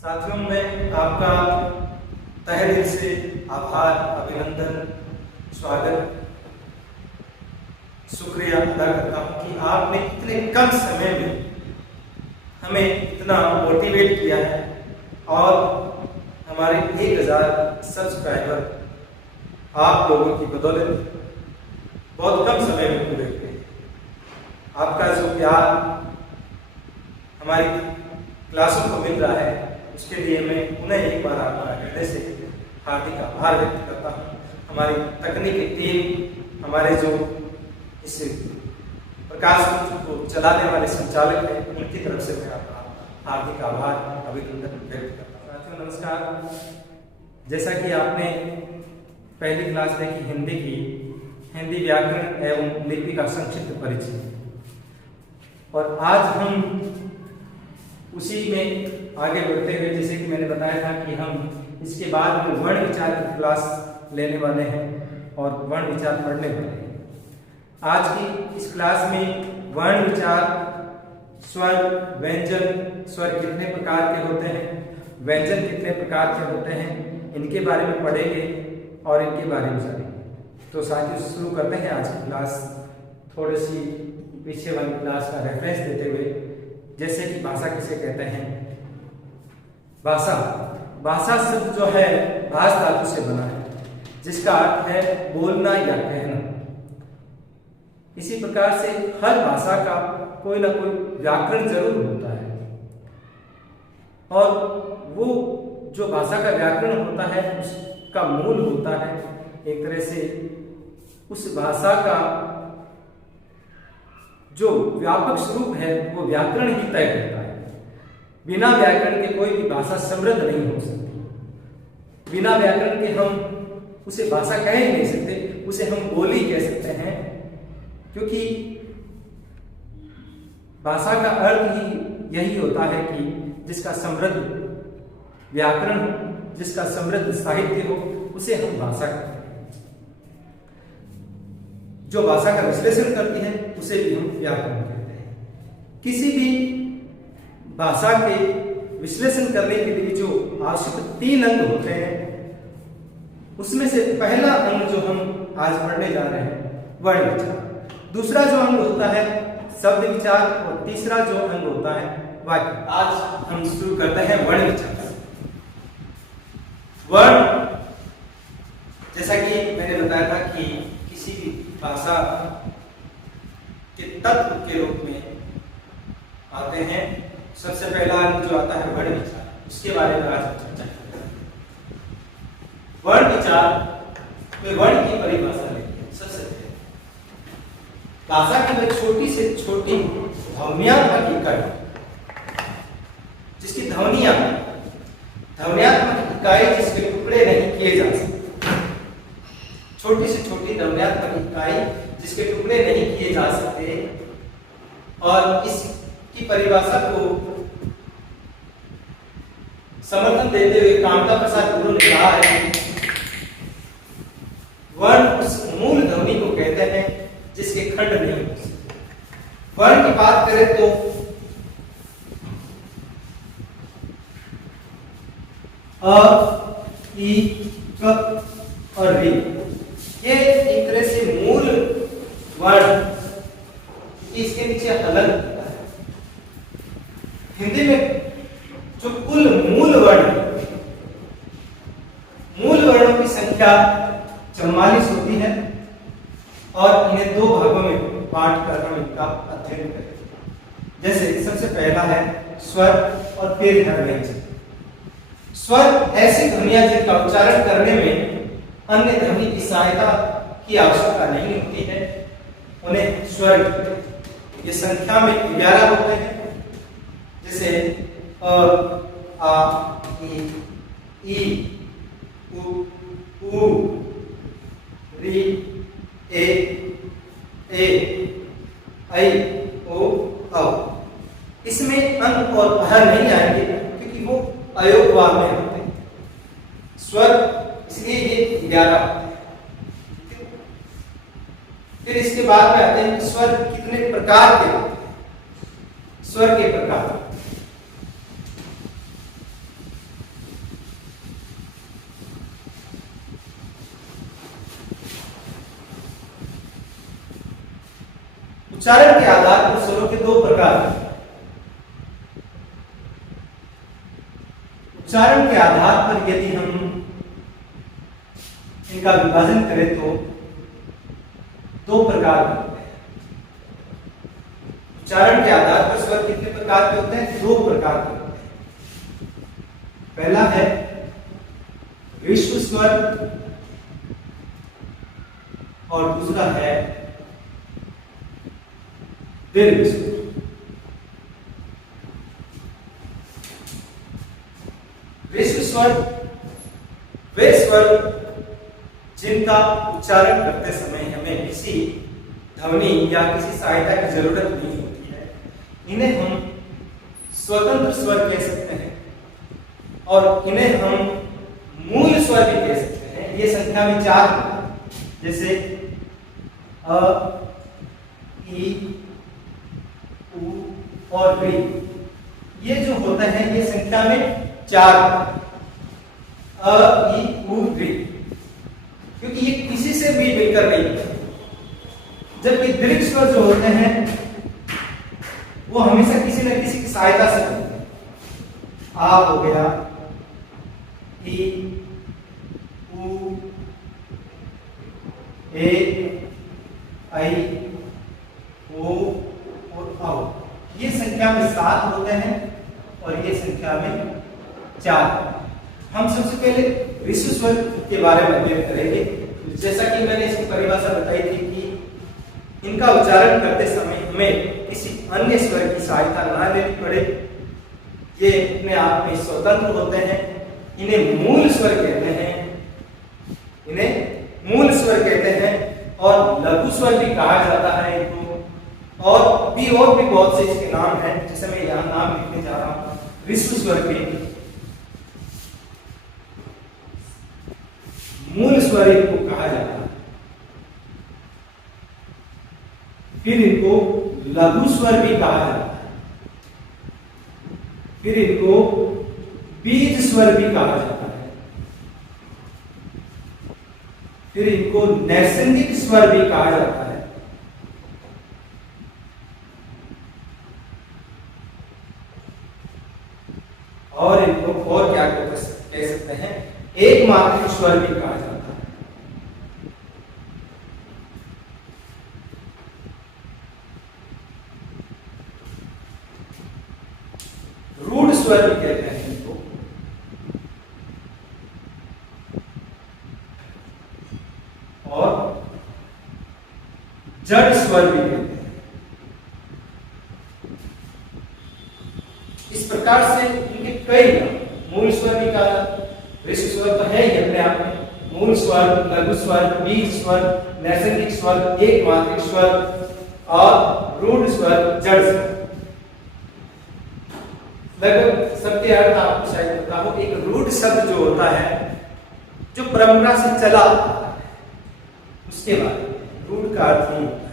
साथियों, मैं आपका तहे दिल से आभार, अभिनंदन, स्वागत, शुक्रिया अदा करता हूँ कि आपने इतने कम समय में हमें इतना मोटिवेट किया है और हमारे 1000 सब्सक्राइबर आप लोगों की बदौलत बहुत कम समय में पूरे हुए। आपका जो प्यार हमारी क्लासों को मिल रहा है उसके लिए मैं पुनः एक बार आपका हृदय से हार्दिक आभार व्यक्त करता हूँ। हमारी तकनीकी टीम, हमारे जो इस प्रकाश को चलाने वाले संचालक हैं, उनकी तरफ से मैं आपका हार्दिक आभार, अभिनंदन व्यक्त करता हूँ। साथियों नमस्कार। जैसा कि आपने पहली क्लास देखी हिंदी की, हिंदी व्याकरण एवं लिपि का संक्षिप्त परिचय, और आज हम उसी में आगे बढ़ते हुए, जैसे कि मैंने बताया था कि हम इसके बाद में वर्ण विचार की क्लास लेने वाले हैं और वर्ण विचार पढ़ने वाले हैं। आज की इस क्लास में वर्ण विचार, स्वर, व्यंजन, स्वर कितने प्रकार के होते हैं, व्यंजन कितने प्रकार के होते हैं, इनके बारे में पढ़ेंगे और इनके बारे में जानेंगे। तो साथियों शुरू करते हैं आज की क्लास। थोड़ी सी पीछे वाली क्लास का रेफरेंस देते हुए, जैसे कि भाषा किसे कहते हैं। भाषा शब्द जो है भाष धातु से बना है, जिसका अर्थ है बोलना या कहना। इसी प्रकार से हर भाषा का कोई ना कोई व्याकरण जरूर होता है, और वो जो भाषा का व्याकरण होता है उसका मूल होता है एक तरह से उस भाषा का जो व्यापक स्वरूप है वो व्याकरण ही तय करता है। बिना व्याकरण के कोई भी भाषा समृद्ध नहीं हो सकती। बिना व्याकरण के हम उसे भाषा कह ही नहीं सकते, उसे हम बोली कह सकते हैं, क्योंकि भाषा का अर्थ ही यही होता है कि जिसका समृद्ध व्याकरण हो, जिसका समृद्ध साहित्य हो, उसे हम भाषा कहते हैं। जो भाषा का विश्लेषण करती है उसे भी हम व्याकरण कहते हैं। किसी भी भाषा के विश्लेषण करने के लिए जो आवश्यक 3 अंग होते हैं, उसमें से पहला अंग जो हम आज पढ़ने जा रहे हैं वर्ण विचार, दूसरा जो अंग होता है शब्द विचार, और तीसरा जो अंग होता है वाक्य। आज हम शुरू करते हैं वर्ण विचार। वर्ण, जैसा कि मैंने बताया था कि किसी भी भाषा के तत्व के रूप में आते हैं। सबसे पहला अंग जो आता है वर्ण विचार, उसके बारे में आज चर्चा करेंगे। वर्ण विचार में वर्ण की परिभाषा लेते हैं। सबसे पहले भाषा की वह छोटी से छोटी ध्वन्यात्मक इकाई, जिसकी ध्वन्यात्मक इकाई जिसके टुकड़े नहीं किए जा सकते। छोटी से छोटी ध्वन्यात्मक इकाई जिसके टुकड़े नहीं किए जा सकते, और इसकी परिभाषा को समर्थन देते हुए कामता प्रसाद गुरु ने कहा है, वर्ण उस मूल ध्वनि को कहते हैं जिसके खंड नहीं हो सकते। वर्ण की बात करें तो अ, ई, क और री, ये एक तरह से मूल वर्ण, इसके नीचे हलन होता है। हिंदी में जो कुल मूल वर्णों की संख्या 44 होती है, और इन्हें 2 भागों में बांट कर हम इनका अध्ययन करें। जैसे सबसे पहला है स्वर और फिर है व्यंजन। स्वर ऐसी ध्वनियां जिनका उच्चारण करने में अन्य ध्वनि की सहायता की आवश्यकता नहीं होती है, उन्हें स्वर कहते हैं। ये संख्या में 11 होते हैं, जैसे अ, आ, ई, उ, री, ए, ऐ, ओ, औ। इसमें अंत और अह नहीं आएंगे क्योंकि वो अयोगवाद में होते हैं। स्वर इसलिए ये 11 होते हैं। फिर इसके बाद में आते हैं स्वर कितने प्रकार के होते हैं। स्वर के प्रकार उच्चारण के आधार पर स्वरों के दो प्रकार हैं। उच्चारण के आधार पर यदि हम इनका विभाजन करें तो दो प्रकार के होते हैं। उच्चारण के आधार पर स्वर कितने प्रकार के होते हैं? दो प्रकार के होते हैं। पहला है विश्व स्वर और दूसरा है दीर्घ स्वर। विश्व स्वर वे स्वर जिनका उच्चारण करते समय हमें किसी ध्वनि या किसी सहायता की जरूरत नहीं होती है। इन्हें हम स्वतंत्र स्वर कह सकते हैं और इन्हें हम मूल स्वर भी कह सकते हैं। ये संख्या में 4 हैं, जैसे अ, ई, उ और री। ये जो होते हैं ये संख्या में 4 अ, ई, उ, री, क्योंकि ये किसी से भी मिलकर नहीं होते। जबकि दीर्घ स्वर जो होते हैं वो हमेशा किसी न किसी की सहायता से होते हैं। आ हो गया, ई, उ, ए, आई, ओ और औ। ये संख्या में 7 होते हैं और ये संख्या में 4। हम सबसे पहले विश्व स्वर के बारे में अध्ययन करेंगे। जैसा कि मैंने इसकी परिभाषा बताई थी कि इनका उच्चारण करते समय हमें किसी अन्य स्वर की सहायता ना लेनी पड़े। ये अपने आप में स्वतंत्र होते हैं। इन्हें मूल स्वर कहते हैं। इन्हें मूल स्वर कहते हैं और लघु स्वर भी कहा जाता है इनको। और भी बहुत से इसके नाम हैं, जैसे मैं यहाँ नाम लिखने जा रहा हूँ। विश्व स्वर के मूल स्वर इनको कहा जाता है। फिर इनको लघु स्वर भी कहा जाता है। फिर इनको बीज स्वर भी कहा जाता है। फिर इनको नैसर्गिक स्वर भी कहा जाता है। और इनको और क्या कह सकते हैं? एकमात्रिक स्वर भी कहा जाता है। रूढ़ स्वर भी कहते हैं इनको। और जड़ स्वर भी कहते हैं। इस प्रकार से इनके कई नाम। मूल स्वर भी कहा, विश्व स्वर तो है ही अपने आप में। मूल स्वर, लघु स्वर, बीज स्वर, नैसर्गिक स्वर, एकमात्रिक स्वर और रूढ़ स्वर, जड़ स्वर। लगभग सबके अर्थ आपको शायद पता हो। एक रूढ़ शब्द जो होता है, जो परंपरा से चला उसके बाद रूढ़ का अर्थ नहीं होता है।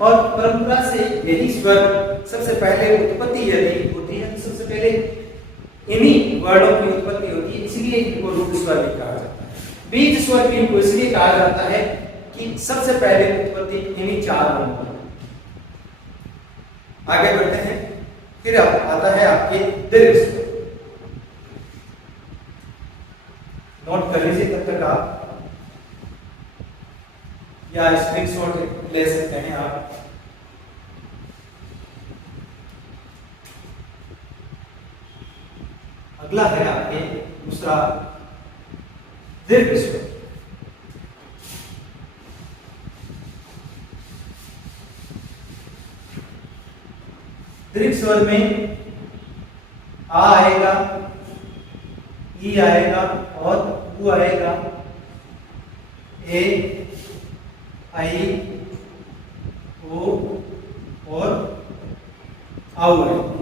और परंपरा से यही स्वर सबसे पहले उत्पत्ति यदि होती है तो सबसे पहले इन्हीं वर्णों की उत्पत्ति होती है, इसलिए इनको रूढ़ स्वर भी कहा जाता है। बीज स्वर भी इनको इसलिए कहा जाता है कि सबसे पहले उत्पत्ति इन्हीं 4 वर्णों की। आगे बढ़ते हैं। फिर आता है आपके दीर्घ स्वर। नोट कर लीजिए तब तक आप, या स्क्रीनशॉट ले सकते हैं आप। अगला है आपके दूसरा दीर्घ स्वर। दीर्घ स्वर में आ आएगा, ई आएगा और उ आएगा, ए, आई, ओ और आउ आएगा।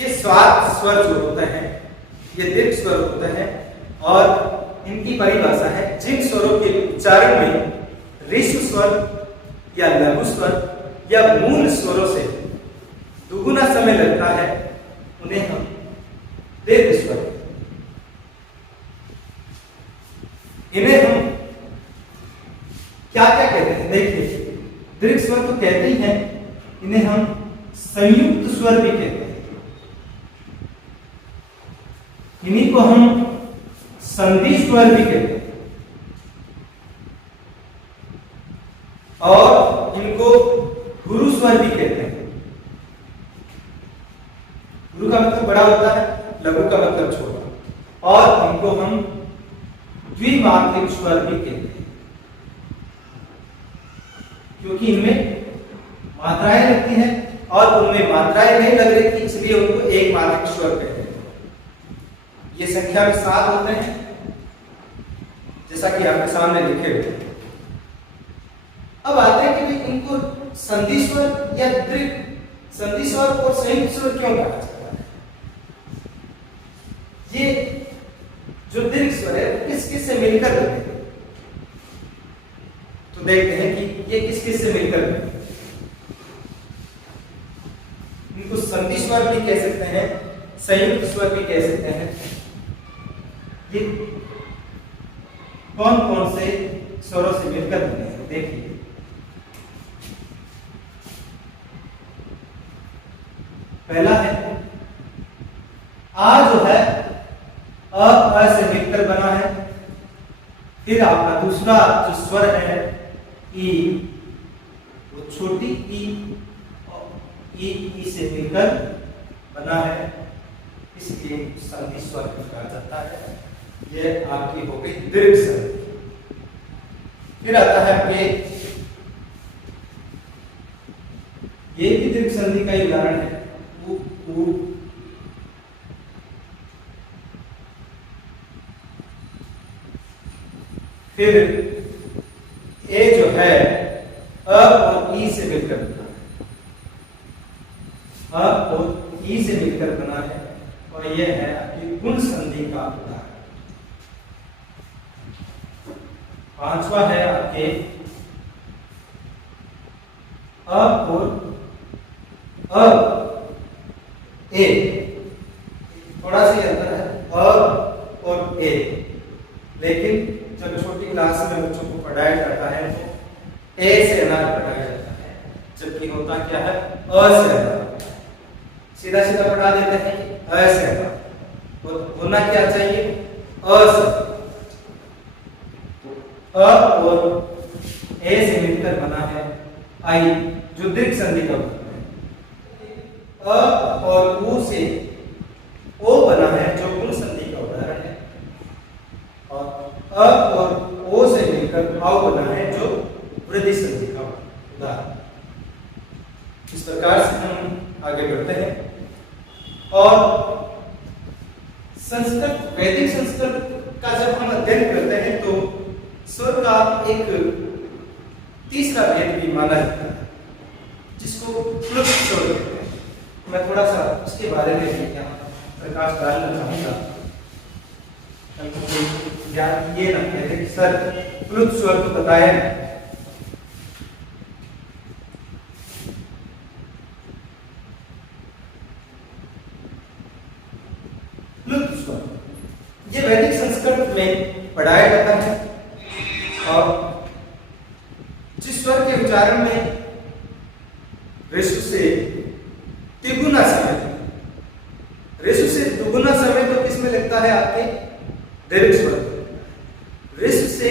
ये स्वार्थ स्वर जो होते हैं ये दीर्घ स्वर होते हैं और इनकी परिभाषा है जिन स्वरों के उच्चारण में ऋस्व स्वर या लघु स्वर या मूल स्वरों से दुगुना समय लगता है उन्हें हम दीर्घ स्वर, इन्हें हम क्या क्या कहते हैं देखिए। दीर्घ स्वर तो कहते ही हैं, इन्हें हम संयुक्त स्वर भी कहते हैं। इन्हीं को हम संधि स्वर भी कहते हैं और इनको गुरु स्वर भी कहते हैं। गुरु का मतलब बड़ा होता है, लघु का मतलब छोटा, और इनको हम द्विमात्रिक स्वर भी कहते हैं क्योंकि इनमें मात्राएं लगती हैं और उनमें मात्राएं नहीं लग रही थी, इसलिए उनको एक मात्रिक स्वर कहते हैं। ये संख्या में 7 होते हैं जैसा कि आपके सामने लिखे हुए हैं। अब आते हैं कि इनको संधि स्वर या दीर्घ संधि स्वर और संयुक्त स्वर क्यों कहा जाता है। ये जो दीर्घ स्वर है किस किस से मिलकर बने हैं, तो देखते हैं कि ये किस किस से मिलकर बने हैं। इनको संधि स्वर भी कह सकते हैं, संयुक्त स्वर भी कह सकते हैं। ये कौन कौन से स्वरों से मिलकर बने हैं देखिए। पहला है आ, जो है अ से मिलकर बना है। फिर आपका दूसरा जो स्वर है ई, वो छोटी ई से मिलकर बना है, इसलिए संधि स्वर कहा जाता है। यह आपकी हो गई दीर्घ संधि। फिर आता है पे, ये भी दीर्घ संधि का उदाहरण है। उ, फिर ए जो है अ और ई से मिलकर बना है, अ और ई से मिलकर बना है, और यह है आपकी गुण संधि का उदाहरण। पांचवा है आपके अ और अ ए, थोड़ा सा अंतर है अ और ए, लेकिन जब छोटी क्लास में बच्चों को पढ़ाया जाता है तो ए से अनार पढ़ाया जाता है, जबकि होता क्या है अ से अनार। सीधा सीधा पढ़ा देते हैं अ से अनार, तो होना क्या चाहिए अ से। अ और ए से मिलकर बना है आई, जो दीर्घ संधि का होता है। अ और उ से ओ बना है, जो गुण संधि का उदाहरण है। और अ और ओ से मिलकर आओ बना है, जो वृद्धि संधि का उदाहरण। इस प्रकार से हम आगे बढ़ते हैं। और संस्कृत, वैदिक संस्कृत का जब हम अध्ययन करते हैं तो स्वर का एक तीसरा भेद भी माना जाता है, जिसको प्लुत स्वर कहते हैं। मैं थोड़ा सा उसके बारे में भी यहाँ प्रकाश डालना चाहूंगा। ध्यान ये ना कहे कि सर प्लुत स्वर तो बताया नहीं। प्लुत स्वर ये वैदिक संस्कृत में पढ़ाया जाता है, और जिस स्वर के उच्चारण में ऋषु से तिगुना समय, ऋषु से दुगुना समय तो किसमें लगता है आपके दीर्घ स्वर। ऋषु से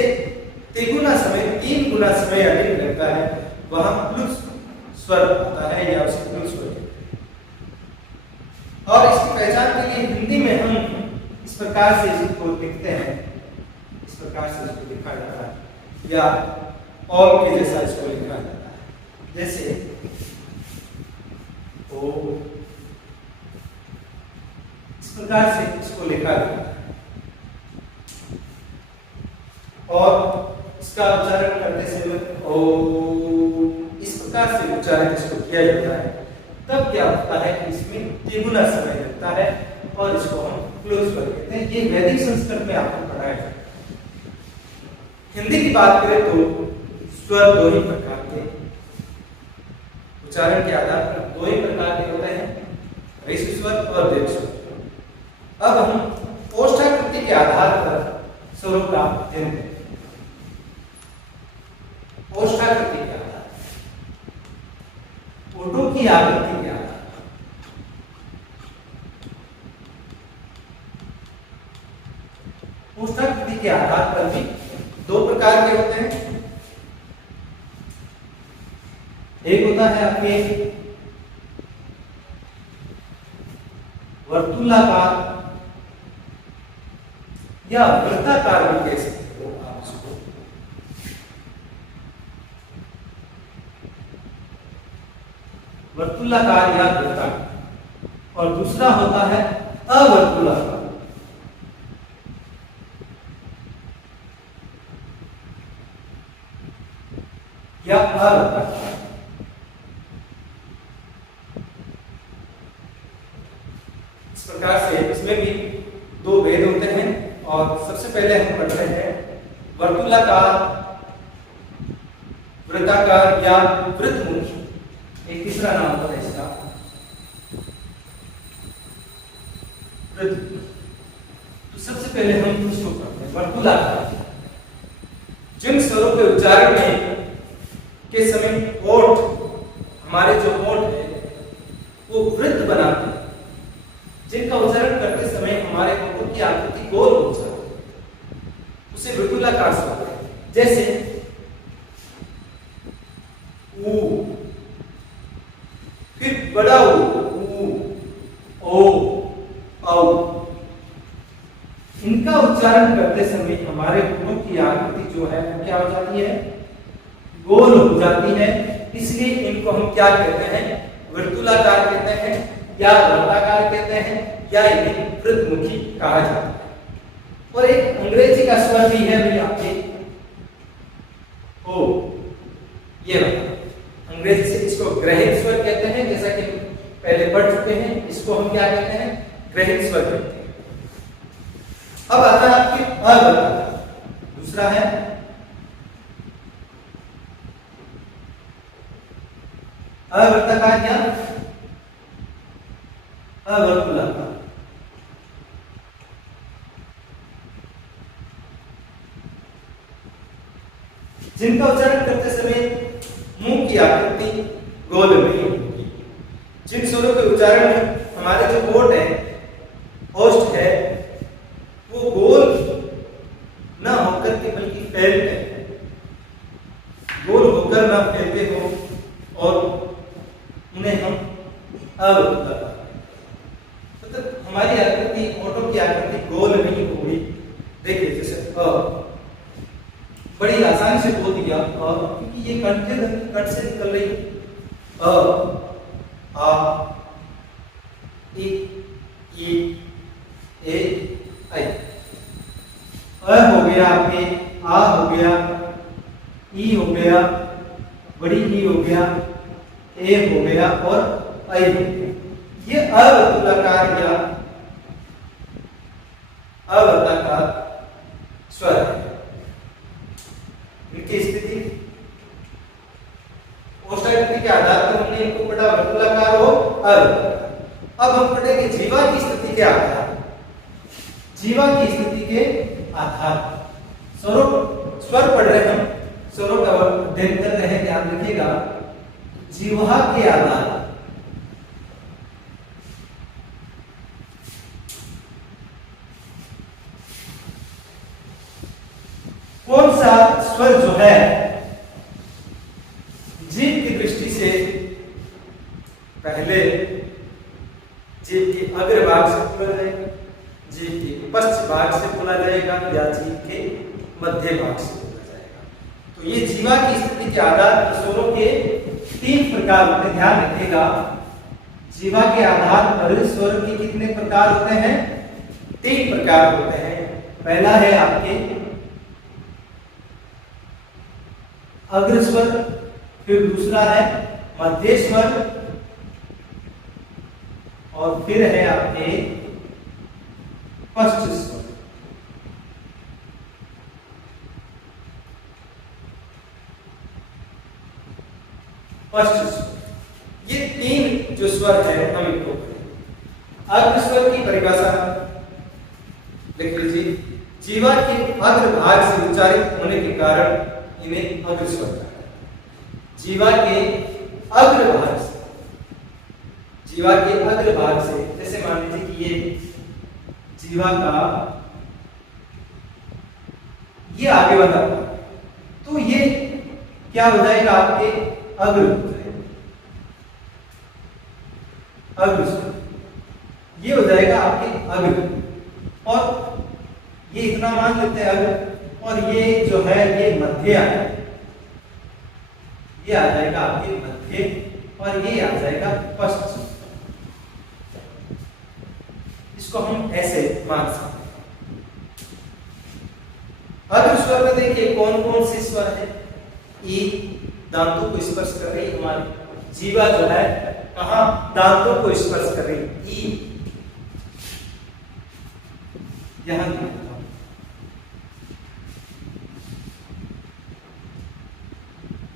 तिगुना समय, 3 गुना समय अधिक लगता है, वहां प्लुत स्वर आता है या उसे प्लुत स्वर कहते हैं। और इसकी पहचान के लिए हिंदी में हम इस प्रकार से इसको लिखते हैं, इस प्रकार से इसको लिखा जाता है, या और के जैसा इसको लिखा जाता है, जैसे ओ, इस प्रकार से इसको लिखा जाता है। और इसका उच्चारण करते समय ओ, इस प्रकार से उच्चारण इसको किया जाता है। तब क्या होता है कि इसमें तिगुना समय लगता है, और इसको हम प्लुत स्वर कहते हैं। ये वैदिक संस्कृत में आपको पढ़ाया जाता है। हिंदी की बात करें तो स्वर 2 ही प्रकार के, उच्चारण के आधार पर 2 ही प्रकार के होते हैं, ऋषु स्वर और दीर्घ स्वर। अब हम ओष्ठाकृति के आधार पर स्वरों का अध्ययन करें। ओष्ठाकृति के आधार, की आकृति के आधार पर। ओष्ठाकृति के आधार पर भी दो प्रकार के होते हैं। एक होता है आपके वर्तुलाकार या वृत्ताकार भी कह सकते हो आप इसको। वर्तुलाकार या वृत्ताकार। और दूसरा होता है अवर्तुलाकार या अवृत्ताकार। इस प्रकार से इसमें भी दो भेद होते हैं। और सबसे पहले हम पढ़ रहे हैं वर्तुलाकार, वृत्ताकार या वृत्तमुखी। एक तीसरा नाम होता है इसका वृत्तमुखी। तो सबसे पहले हम इसको पढ़ते हैं वर्तुलाकार। जिन स्वरों के उच्चारण में के समय ओठ, हमारे जो ओठ है वो वृत्त बनाते हैं, जिनका उच्चारण करते समय हमारे होठों की आकृति गोल हो जाती है, उसे वृत्तुलाकार स्वर है। जैसे ऊ, फिर बड़ा ऊ, ओ, औ। इनका उच्चारण करते समय हमारे होठों की आकृति जो है वो क्या हो जाती है, गोल हो जाती है। इसलिए इनको हम क्या कहते हैं, वर्तुलाकार कहते हैं या वृत्ताकार कहते हैं या इन्हें वृत्तमुखी कहा जाता है। और एक अंग्रेजी का स्वर भी है भाई आपके ओ, ये अंग्रेजी से इसको ग्रहित स्वर कहते हैं, जैसा कि पहले पढ़ चुके हैं। इसको हम क्या कहते हैं, ग्रहित स्वर कहते हैं। अब आता है आपके अवर्तकार। दूसरा है अवर्तकार या अवर्तुलाकार। जिनका उच्चारण करते समय मुंह की आकृति गोल नहीं होगी। जिन स्वरों के उच्चारण में हमारे जो ओठ है, ओष्ठ है, वो गोल ना होकर के बल्कि फैलते हैं, गोल होकर ना फैलते हो, और उन्हें हम अवर्तुलाकार। मतलब हमारी आकृति, ओठों की आकृति गोल नहीं होगी। देखिए जैसे अ, बड़ी आसानी से बोल दिया क्योंकि ये कंठ से निकल रही अ, आ, ई, ए, आई। अ हो गया आपके, आ हो गया, ई हो गया, बड़ी ई हो गया, ए हो गया और आई हो गया। ये अवर्तुलाकार या अवर्तकार स्वर है। इनकी स्थिति ओष्ठाकृति के आधार पर हमने इनको पढ़ा, वर्तुलाकार हो अवर्तकार। अब हम पढ़ेंगे जीवा की स्थिति के आधार, जीवा की स्थिति के आधार स्वर पढ़ रहे हैं हम, स्वरों का अध्ययन कर रहे हैं। ध्यान रखिएगा, जीवा के आधार कौन सा स्वर जो है जीभ की दृष्टि से पहले जीभ के अग्रभाग से बोला जाएगा, जीभ के पश्च भाग से बोला जाएगा या जीभ के मध्य भाग से बोला जाएगा। तो ये जीवा की स्थिति के आधार पर स्वरों के तीन प्रकार होते हैं। ध्यान रखिएगा, जीवा के आधार पर स्वर के कितने प्रकार होते हैं, तीन प्रकार होते हैं। पहला है आपके अग्र स्वर, फिर दूसरा है मध्य स्वर, और फिर है आपके पश्च स्वर। पश्च स्वर, ये तीन जो स्वर है हम इनको अग्र स्वर की परिभाषा देख लीजिए। जीवा के अग्र भाग से उच्चारित होने के कारण इन्हें अग्र स्वर कहा जाता है। जीवा के अग्र भाग से जीवा के अग्र भाग से, जैसे मान लीजिए कि ये जीवा का ये आगे वाला, तो ये क्या हो जाएगा आपके अग्र हो जाएगा, अग्र स्वर, ये हो जाएगा आपके अग्र, और ये इतना मान लेते हैं अग्र, और ये जो है ये मध्य आएगा, ये आ जाएगा आपके मध्य, और ये आ जाएगा पश्च। इसको हम ऐसे मान सकते हैं। अग्र स्वर में देखिए कौन कौन से स्वर है। ई दांतों को स्पर्श कर रही, हमारी जीवा जो है कहां दांतों को स्पर्श कर रही, ई यहां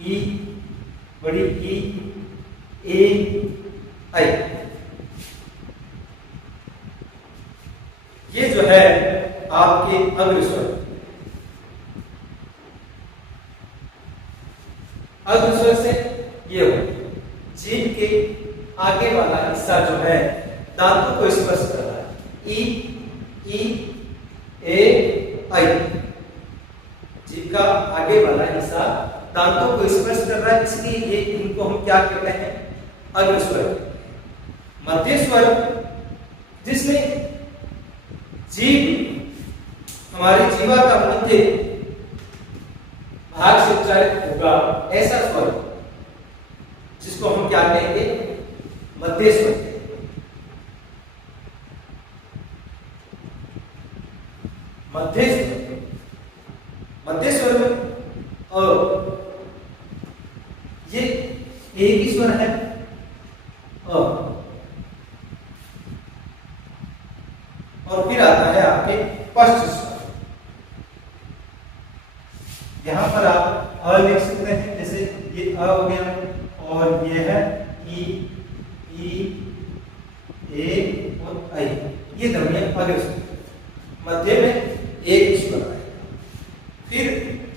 ई, बड़ी ई, ए, आई, ये जो है आपके अग्र स्वर। अग्र स्वर से ये हो, जीभ के आगे वाला हिस्सा जो है दांतों को स्पर्श कर रहा है, ई, ए, आई, जीभ का आगे वाला हिस्सा दांतों को स्पर्श कर रहा है, इसलिए ये इनको हम क्या कहते हैं, अग्र स्वर। मध्य स्वर जिसमें जीभ हमारी जीवा का मध्य भाग से उच्चारित होगा, ऐसा स्वर जिसको हम क्या कहेंगे, मध्य स्वर। मध्य स्वर, मध्य स्वर में ये एक ही स्वर है, और फिर आता है आपके पश्च स्वर। यहां पर आप अ लिख सकते हैं, जैसे ये अ हो गया, और ये है ई, ए और आई, ये ध्वनियां अग्र स्वर। मध्य में एक स्वर है। फिर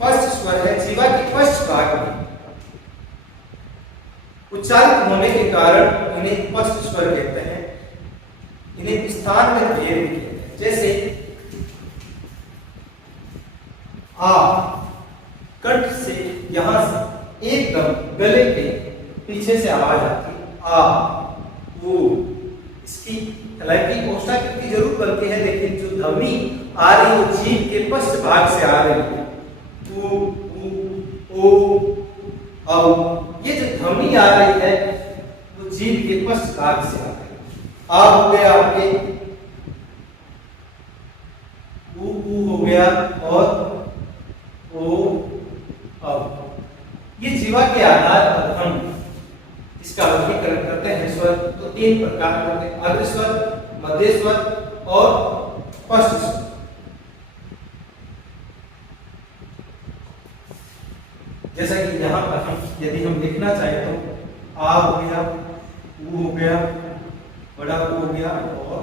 पश्च स्वर है, जीवा के पश्च भाग में उच्चारित होने के कारण इन्हें पश्च स्वर कहते हैं। इन्हें स्थान में भेद भी कहते हैं, जैसे आ, कंठ से यहां से एकदम गले के पीछे से आवाज आती है, आ, ऊ, इसकी हालांकि ओष्ठाकृति जरूर बनती है, लेकिन जो ध्वनि आ रही है वो जीभ के पश्च भाग से आ रही है, ऊ, ओ, औ, ये जो ध्वनि आ रही है वो जीभ के पश्च भाग से आ रही है। आ हो गया आपके, ऊ हो गया, और ओ, औ, ये जीवा के आधार पर हम इसका वर्गीकरण करते हैं स्वर। तो तीन प्रकार होते हैं, अग्र स्वर, मध्य स्वर और पश्च स्वर। जैसा कि यहाँ पर हम यदि हम लिखना चाहें तो आ हो गया, ऊ हो गया, बड़ा ऊ हो गया, और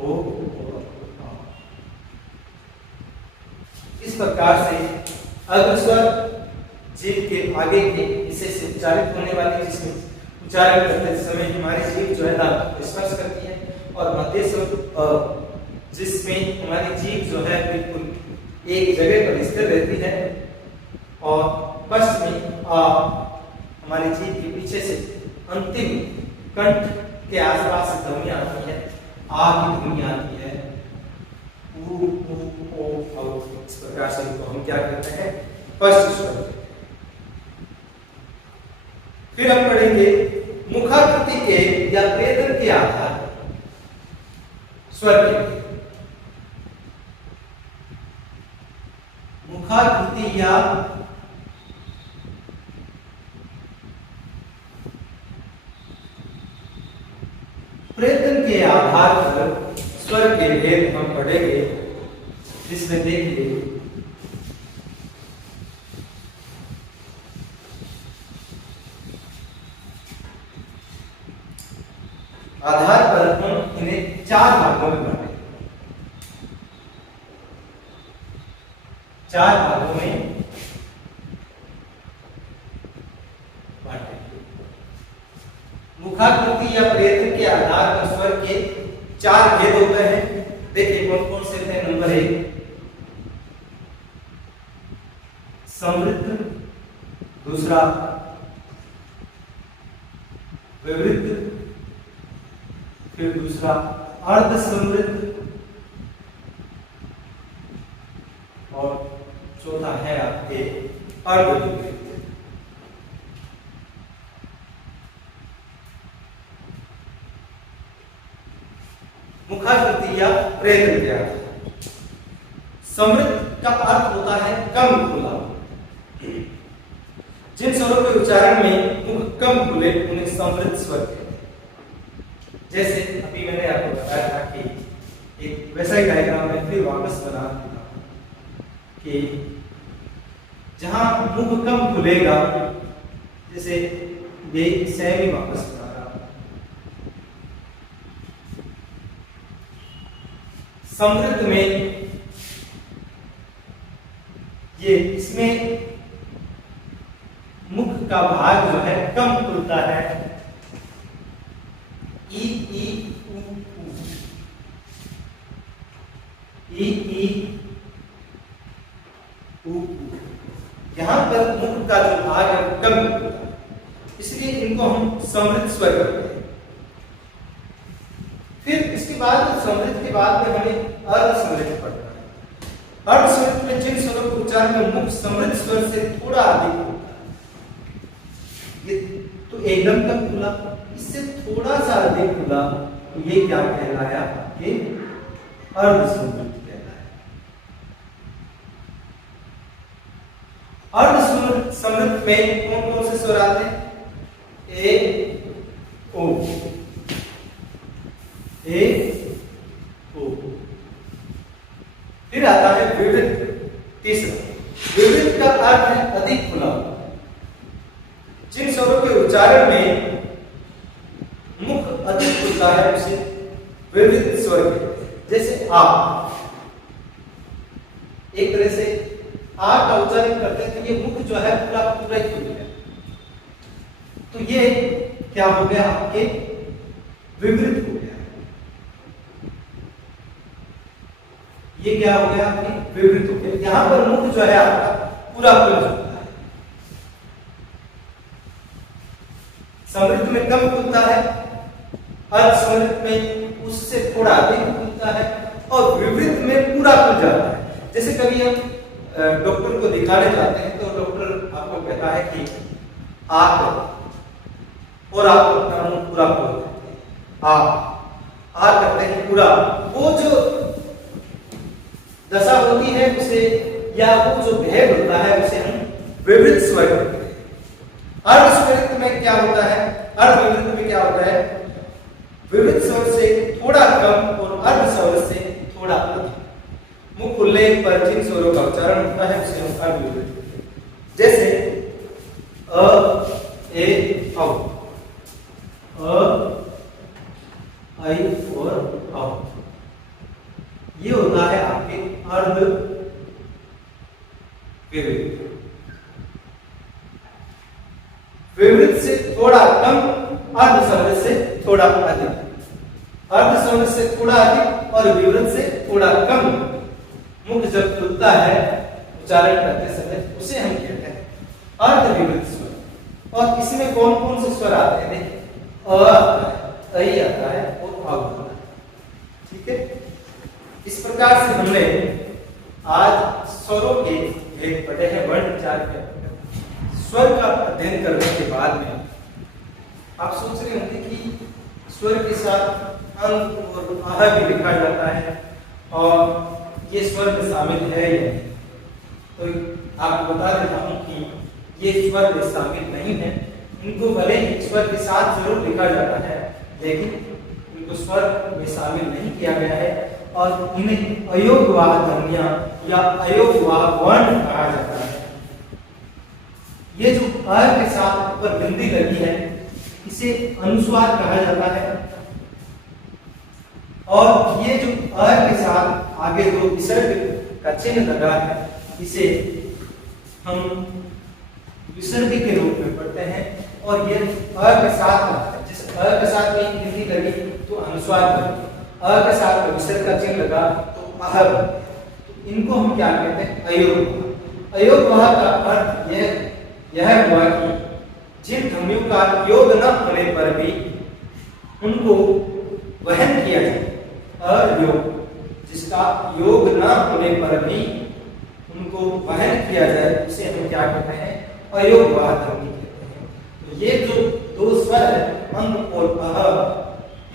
ओ और आ। इस प्रकार से अग्र स्वर जीभ के आगे के हिस्से से उच्चारित होने वाली, जिसमें उच्चारण करते समय हमारी जीभ जो है दांतों को स्पर्श करती है, और मध्य स्वर जिसमें हमारी जीभ जो है बिल्कुल एक जगह पर स्थिर रहती है, और पश्च में आ हमारी जीभ के पीछे से अंतिम कंठ के आसपास ध्वनि आती है, आ की ध्वनि आती है, ऊ, ओ, औ। इस प्रकार से इनको हम क्या कहते हैं, पश्च स्वर। फिर हम पढ़ेंगे मुखाकृति के या वेदन के आधार स्वर के लिए। मुखाकृति या प्रयत्न के आधार पर स्वर के भेद हम पढ़ेंगे, जिसमें देखिए आधार पर हम इन्हें चार भागों में बांटेंगे। चार भागों में बांटेंगे। मुखाकृति या प्रयत्न के आधार पर स्वर के 4 भेद होते हैं। देखिए कौन कौन से थे। नंबर 1 समृद्ध, दूसरा विवृद्ध, फिर दूसरा अर्ध समृद्ध और चौथा है आपके अर्ध विवृद्ध। मुखाकृति या प्रेत। समृद्ध का अर्थ होता है कम खुला। जिन स्वरों के उच्चारण में मुख कम खुले उन्हें समृद्ध स्वर कहते हैं। जैसे अभी मैंने आपको बताया था कि एक वैसा ही डायग्राम में फिर वापस बना देता हूं कि जहां मुख कम खुलेगा, जैसे ये सेम ही वापस बना रहा हूं। समृद्ध में ये इसमें मुख का भाग जो है कम खुलता है। ई ई उ उ, ई ई उ उ। यहां पर मुख का जो भाग है कम खुलता है, इसलिए इनको हम समृद्ध स्वर कहते हैं। फिर इसके बाद समृद्ध के बाद में हमें अर्ध समृद्ध पढ़ना है। अर्ध समृद्ध में जिन स्वरों के उच्चारण में मुख समृद्ध स्वर से थोड़ा अधिक होता है, ये तो एकदम कम खुला, इससे थोड़ा सा अधिक खुला, तो ये क्या कहलाया? ये अर्ध समृद्ध कहलाया। अर्ध समृद्ध में कौन कौन से स्वर आते हैं? ए ओ, ए ओ। फिर आता है विवृद्ध। तीसरा विवृद्ध का अर्थ है अधिक खुला। जिन स्वरों के उच्चारण में मुख अधिक खुलता है उसे विवृद्ध स्वर कहते हैं। जैसे आ, एक तरह से आ का उच्चारण करते हैं तो ये मुख जो है पूरा पूरा ही खुल गया, तो ये क्या हो गया? आपके विवृद्ध हो गया। ये क्या हो गया? आपके विवृद्ध हो गया। यहां पर मुख जो है आपका पूरा खुल जाता है। समृद्ध में कम खुलता है, अर्ध समृद्ध में उससे थोड़ा अधिक खुलता है, और विवृद्ध में पूरा खुल जाता है। जैसे कभी हम डॉक्टर को दिखाने जाते हैं तो डॉक्टर आपको कहता है कि आप, और आप अपना मुंह पूरा खोल देते हैं, आ करते हैं पूरा। वो जो दशा होती है उसे, या वो जो भेद होता है उसे हम विवृद्ध स्वर कहते हैं। अर्ध समृद्ध में क्या होता है? अर्ध विवृद्ध में क्या होता है? विवृद्ध स्वर से थोड़ा कम और अर्ध स्वर से थोड़ा अधिक। मुख खुलने पर जिन स्वरों का उच्चारण होता है उसे हम अर्ध विवृद्ध कहते हैं। जैसे अ, ए, औ, अ, आई और औ। ये होता है आपके अर्ध विवृद्ध। विवृद्ध से थोड़ा कम, अर्ध समृद्ध से थोड़ा अधिक। अर्ध समृद्ध से थोड़ा अधिक और विवृद्ध से थोड़ा कम मुख जब खुलता है उच्चारण करते समय उसे हम कहते हैं अर्ध विवृद्ध स्वर। और इसमें कौन कौन से स्वर आते हैं? देखिए अ आता है, ऐ आता है और आ आता है। ठीक है, इस प्रकार से हमने आज स्वरों के भेद पढ़े हैं। वर्ण विचार के स्वर का अध्ययन करने के बाद में आप सोच रहे होंगे कि स्वर के साथ अंत और आह भी लिखा जाता है और ये स्वर में शामिल है या नहीं। तो आपको बता देता हूं कि ये स्वर में शामिल नहीं है। इनको भले ही स्वर के साथ जरूर लिखा जाता है, लेकिन इनको स्वर में शामिल नहीं किया गया है और इन्हें अयोगवाह ध्वनियां या अयोगवाह वर्ण कहा जाता है। ये जो अ के साथ ऊपर बिंदी लगी है इसे अनुस्वार कहा जाता है, और ये जो अ के साथ आगे दो विसर्ग का चिन्ह लगा है इसे हम विसर्ग के रूप में पढ़ते हैं। और ये अ के साथ, जिस अ के साथ बिंदी लगी तो अनुस्वार ध्वनि, अ के साथ विसर्ग का चिन्ह लगा तो अह। तो इनको हम क्या कहते हैं? अयोग। अयोग का अर्थ यह हुआ कि जिन ध्वनियों का योग न होने पर भी उनको वहन किया जाए। अयोग, जिसका योग न होने पर भी उनको वहन किया जाए, उसे हम क्या कहते हैं? अयोग ध्वनि कहते हैं। तो ये जो दो स्वर है, अंग और अह,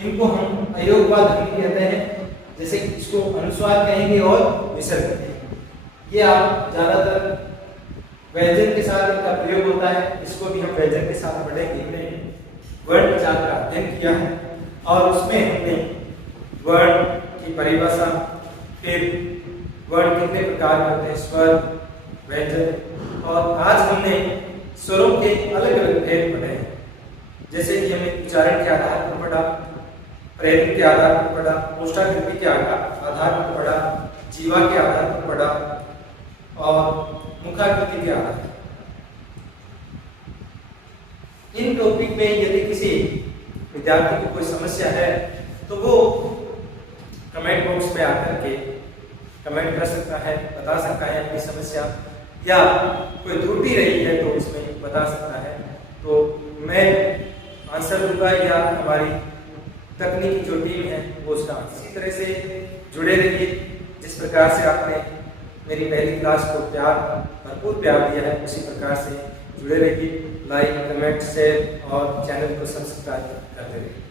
इनको हम अयोग ध्वनि कहते हैं। जैसे इसको अनुस्वार कहेंगे और विसर्ग कहेंगे। ये आप ज्यादातर व्यंजन के साथ इनका प्रयोग होता है, इसको भी हम व्यंजन के साथ पढ़ेंगे। हमने वर्ण विचार का अध्ययन किया है और उसमें हमने वर्ण की परिभाषा, फिर वर्ण कितने प्रकार के होते हैं, स्वर, व्यंजन, और आज हमने स्वरों के अलग अलग भेद पढ़े हैं। जैसे कि हमने उच्चारण के आधार पर पढ़ा, प्रयत्न के आधार पर पढ़ा, ओष्ठाकृति के आधार पर पढ़ा, जीवा के आधार पर पढ़ा और मुखाकृति के आधार पर। इन टॉपिक में यदि किसी विद्यार्थी को कोई समस्या है तो वो कमेंट बॉक्स में आकर के कमेंट कर सकता है, बता सकता है अपनी समस्या, या कोई त्रुटि रही है तो इसमें बता सकता है। तो मैं आंसर दूंगा या हमारी तकनीकी जो टीम है वो उसका आंसर। इसी तरह से जुड़े रहिए। जिस प्रकार से आपने मेरी पहली क्लास को भरपूर प्यार दिया है, उसी प्रकार से जुड़े रहिए। लाइक, कमेंट, शेयर और चैनल को सब्सक्राइब करते रहिए।